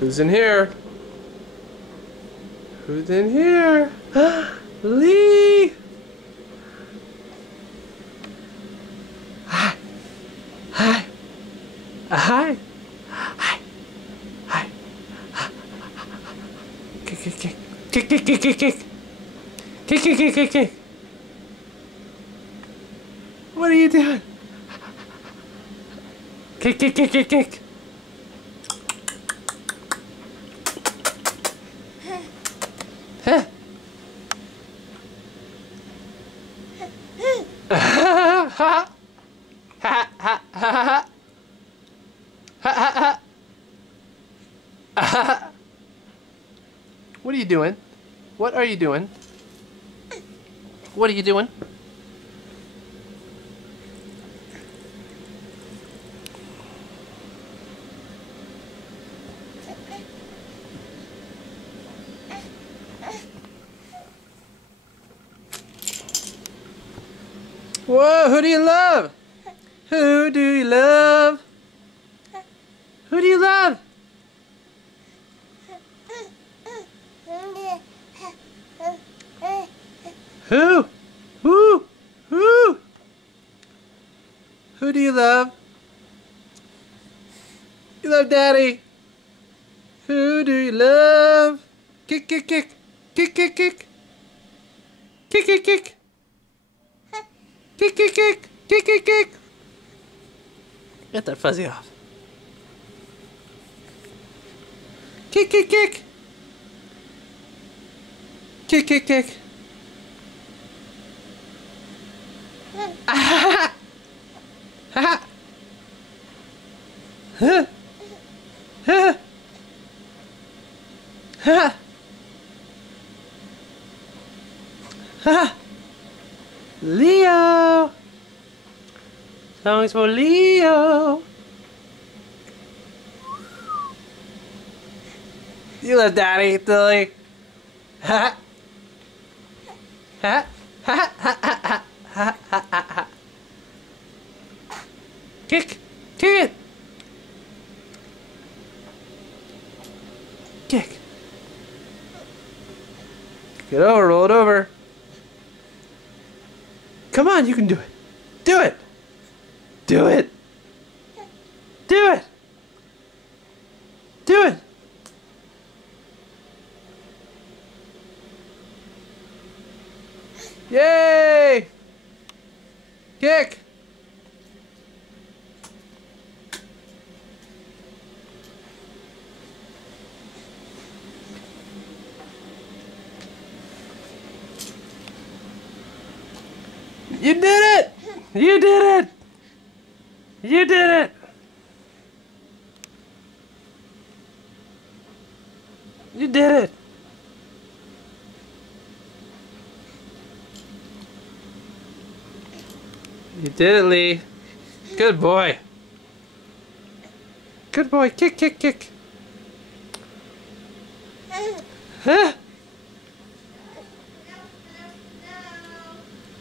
Who's in here? Who's in here? Lee! Hi. Hi. Hi. Hi. Hi. Kick, kick, kick. Kick, kick, kick, kick, kick. Kick, kick, kick, kick, kick. What are you doing? Kick, kick, kick, kick, kick. Huh? Ha ha ha ha ha ha ha. What are you doing? What are you doing? What are you doing? Whoa, who do you love? Who do you love? Who do you love? Who? Who? Who? Who do you love? You love Daddy. Who do you love? Kick, kick, kick. Kick, kick, kick. Kick, kick, kick. Kick, kick, kick. Kick, kick, kick. Get that fuzzy off. Kick, kick, kick. Kick, kick, kick. Ah! Ha! Huh? Huh? Ha! Ha! Leo! Songs for Leo! You love Daddy, Lily! Ha! Ha! Ha! Ha! Ha! Ha! Ha! Ha! Ha! Ha! Kick! Kick it! Kick! Get over, roll it over. Come on, you can do it. Do it. Do it. Do it. Do it. Yay! Kick. You did it! You did it! You did it! You did it! You did it, Lee. Good boy. Good boy. Kick, kick, kick. Huh?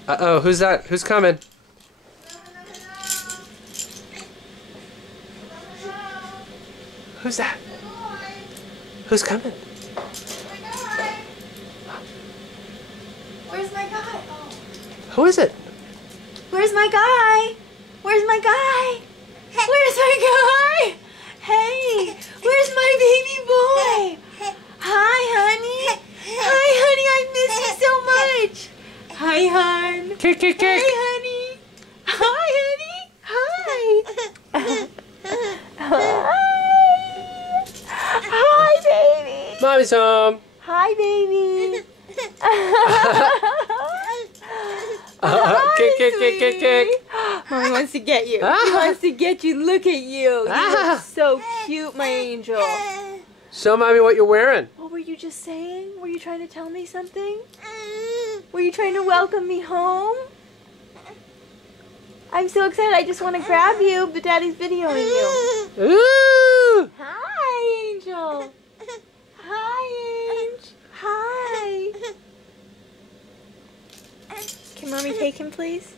Uh-oh, who's that? Who's coming? Who's that? Who's coming? Where's my guy? Oh. Who is it? Where's my guy? Where's my guy? Where's my guy? Hey, where's my baby boy? Hi, honey. Hi, honey. I miss you so much. Hi, hon. Kick, kick, kick. Hey, honey. Hi, honey. Hi. Hi. Hi, baby. Mommy's home. Hi, baby. Kick, kick, kick, kick, kick. Mommy wants to get you. He wants to get you. Look at you. You look so cute, my angel. Show Mommy what you're wearing. What were you just saying? Were you trying to tell me something? Were you trying to welcome me home? I'm so excited. I just want to grab you, but Daddy's videoing you. Ooh! Hi, Angel. Hi, Angel. Hi. Can Mommy take him, please?